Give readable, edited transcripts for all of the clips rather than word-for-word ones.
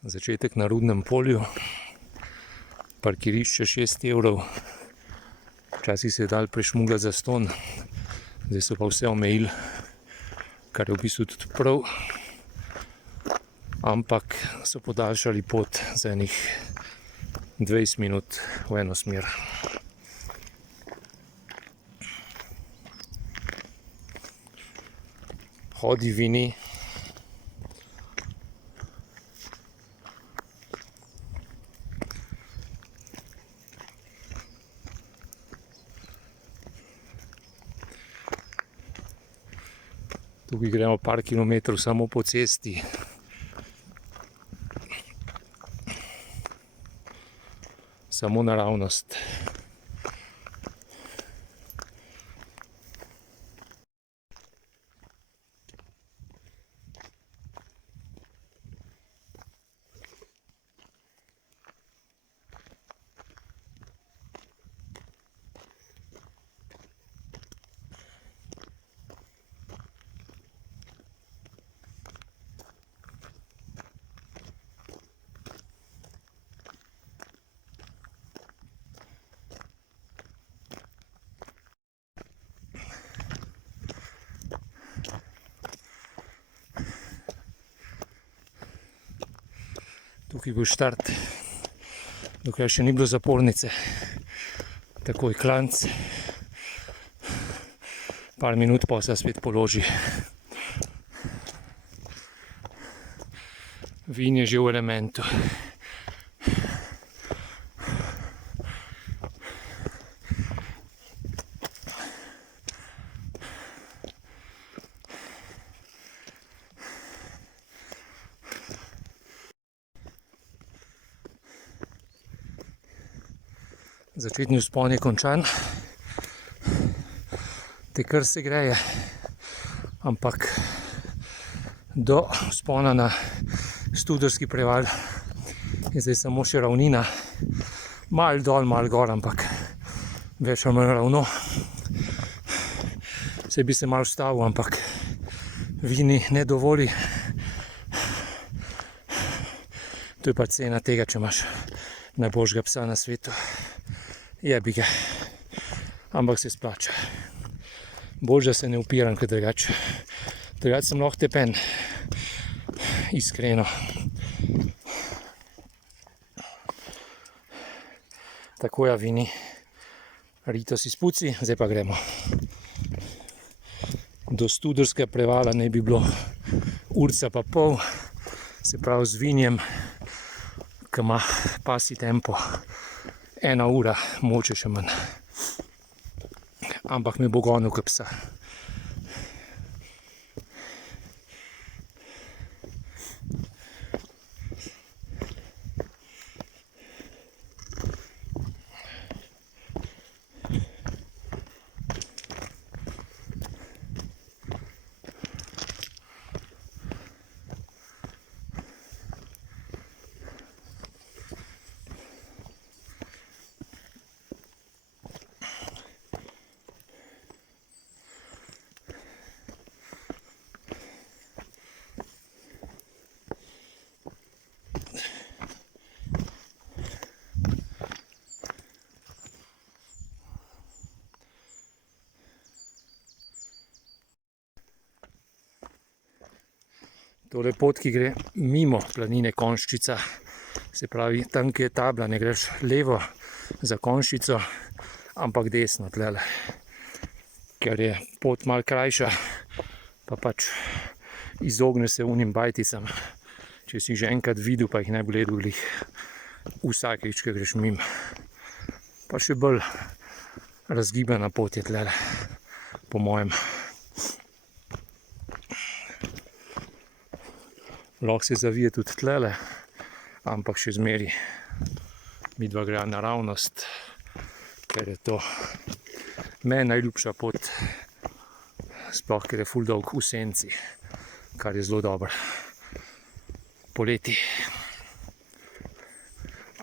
Začetek na Rudnem polju, parkirišče 6 evrov, včasih se je dal prešmugljati zastonj, zdaj so pa vse omejili, kar je v bistvu tudi prav, ampak so podaljšali pot za enih 20 minut v eno smer. Hodi vini. Tukaj gremo par kilometrov samo po cesti. Samo naravnost. Tukaj bo štart, dokaj še ni bilo zapornice, takoj klanc, par minut pa se spet položi. Vin je že v elementu. Začetni vzpon je končan, te kar se greje, ampak do vzpona na Studarski preval je zdaj samo še ravnina, malo dol, malo gor, ampak več ali manj ravno. Saj bi se malo ustavil, ampak vini ne dovoli. To je pa cena tega, če imaš najboljšega psa na svetu. Jebi ga, ampak se splača. Bolj, da se ne upiram, kot drugače. Drugače sem lahko tepen, iskreno. Tako ja, vini. Rito si spuci, zdaj pa gremo. Do Studarskega prevala naj bi bilo urca pa pol, se pravi z vinjem, ki ima pasji tempo. 1 ura, moče še manj. Ampak me bo gonil kot psa. Tole pot, ki gre mimo planine Konjščica, se pravi, tam, ki je tabla, ne greš levo za Konjščico, ampak desno tlele. Ker je pot malo krajša, pa pač izogneš se unim bajticam. Če si že enkrat videl, pa jih ne bo gledal glih vsakič, ko greš mimo. Pa še bolj razgibana pot je tlele, po mojem. Lahko se zavije tudi tlele, ampak še zmeri midva gre naravnost, ker je to meni najljubša pot, sploh ker je ful dolg v senci, kar je zelo dobro poleti.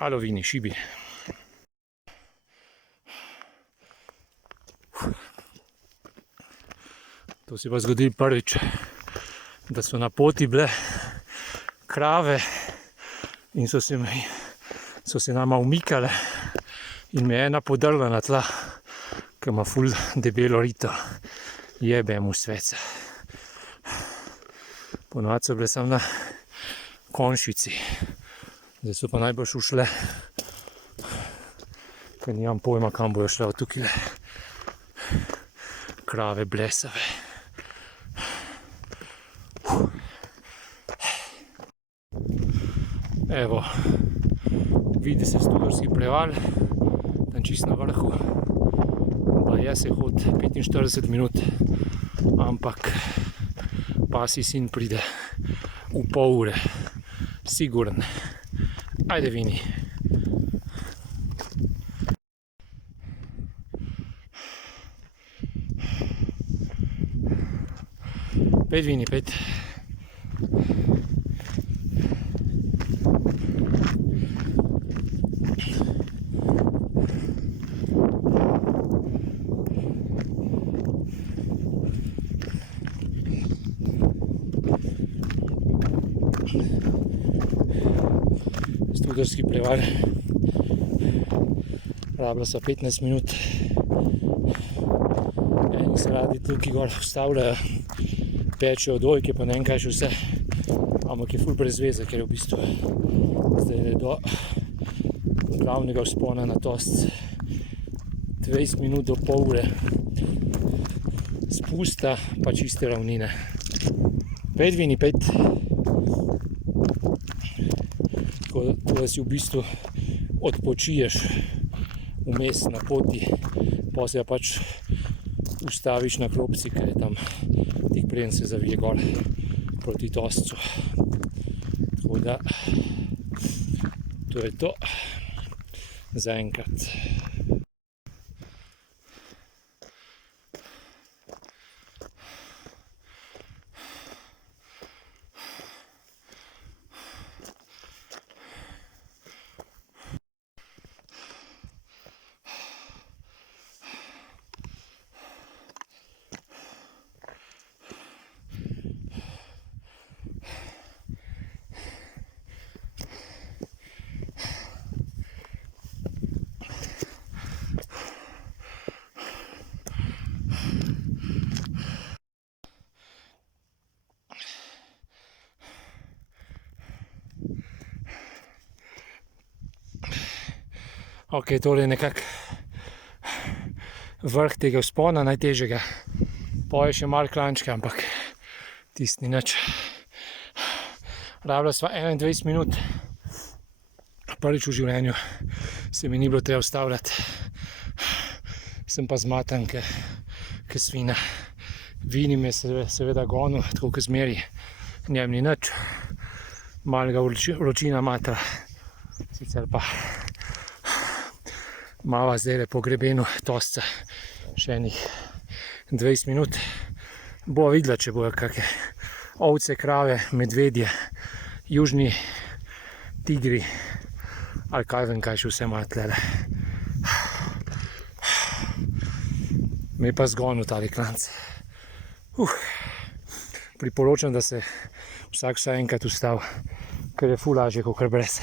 Alo vini, šibi. To se pa zgodilo prvič, da so na poti bile krave, in so se nama umikale in me ena podrla na tla, ki ima ful debelo rito. Jebe mu sveca. Ponovadi so bile samo na konjščici. Zdaj so pa najbolj ušle, ker nimam pojma, kam bojo šle od tukaj. Krave blesave. Evo, vidi se Studarski preval, tam čisto na vrhu. Baje se hod 45 minut, ampak pasji sin pride v pol ure, siguren. Ajde, Vini. Pet, Vini, pet. Studarski preval. Rabila so 15 minut. Eni se radi tukaj gor vstavljajo, pečejo dojke, pa ne vem kaj še vse. Ampak je ful brez veze, ker je v bistvu zdaj do glavnega vzpona na Tost 20 minut do pol ure spusta pa čiste ravnine. Pet, Vini, pet. Tako da si v bistvu odpočiješ vmes na poti, pa se pač ustaviš na klopci, ker je tam tik preden se zavije gor proti Tostcu. Tako da to je to za enkrat. Ok, tole je nekako vrh tega vzpona, najtežjega. Pa je še malo klančka, ampak tisti ni nič. Rabila sva 21 minut. Prvič v življenju se mi ni bilo treba ustavljati. Sem pa zmatan, ke svina. Vini me seveda gonil, tako kot zmeri. Njem ni nič. Malega vročina matra. Sicer pa mava zdaj po grebenu Tostca še enih 20 minut. Bova videla, če bojo kakšne ovce, krave, medvedje, južni tigri ali kaj vem, kaj še vse ima tlele. Me je pa zgonil tale klanc. Priporočam, da se vsak vsaj enkrat ustavi, ker je ful lažje kakor brez.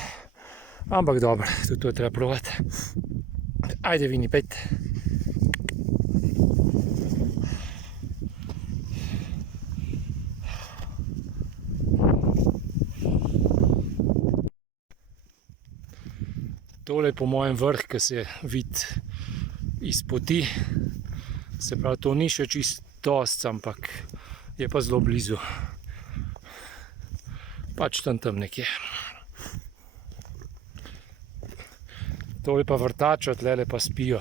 Ampak dobro, tudi to je treba probati. Ajde, Vini, pet. Tole je po mojem vrh, ki se vidi iz poti. Se pravi, to ni še čist Tost, ampak je pa zelo blizu. Pač tam nekje. Tole pa vrtačo, tlele pa spijo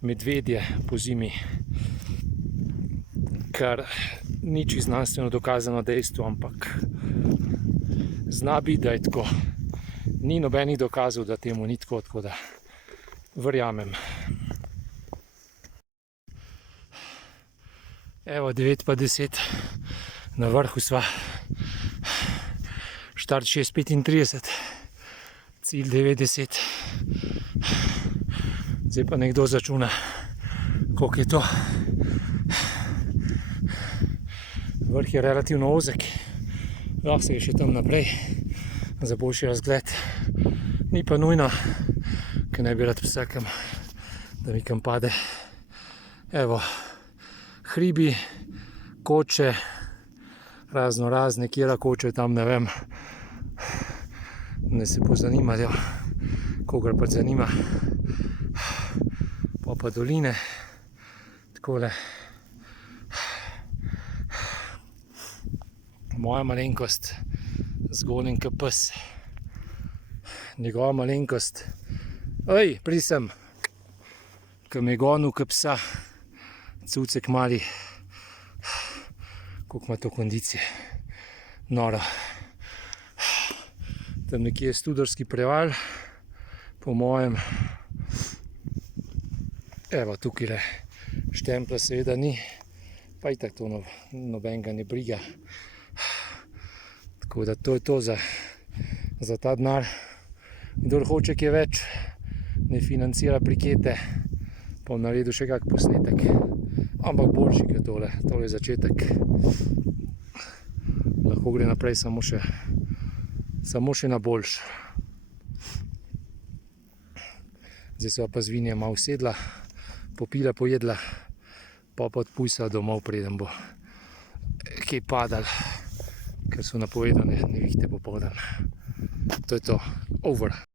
medvedje po zimi. Kar ni čisto znanstveno dokazano dejstvo, ampak zna biti, da je tako. Ni nobenih dokazov, da temu ni tako, tako da verjamem. Evo, 9 pa 10, na vrhu sva. Štart 6:35, cilj 9:10. Zdaj pa nekdo začuna, koliko je to. Vrh je relativno ozek, lahko se je še tam naprej, za boljši razgled. Ni pa nujno, ker ne bi rad vsakem, da mi kam pade. Evo, hribi, koče, razno razne, kjera koče tam, ne vem. Ne se pozanimajo, kogar pač zanima. Pa doline, takole. Moja malenkost, zgonen ke pes. Njegova malenkost, oj, pridi sem, ke me je gonil ke psa, cucek mali. Koliko ima to kondicije, noro. Tam nekje je Studarski preval, po mojem. Evo, tukaj štempla seveda ni, pa itak to nobenega ne briga. Tako da to je to za ta denar. Kdor hoče kaj več, ne financira brikete, pa bom naredil še kak posnetek. Ampak boljši kot tole, tole je začetek. Lahko gre naprej samo še na boljš. Zdaj se pa zvinja malo usedla, popila, pojedla, pa odpujsa domov, preden bo kaj padal, ker so napovedane nevihte popoldan. To je to, over.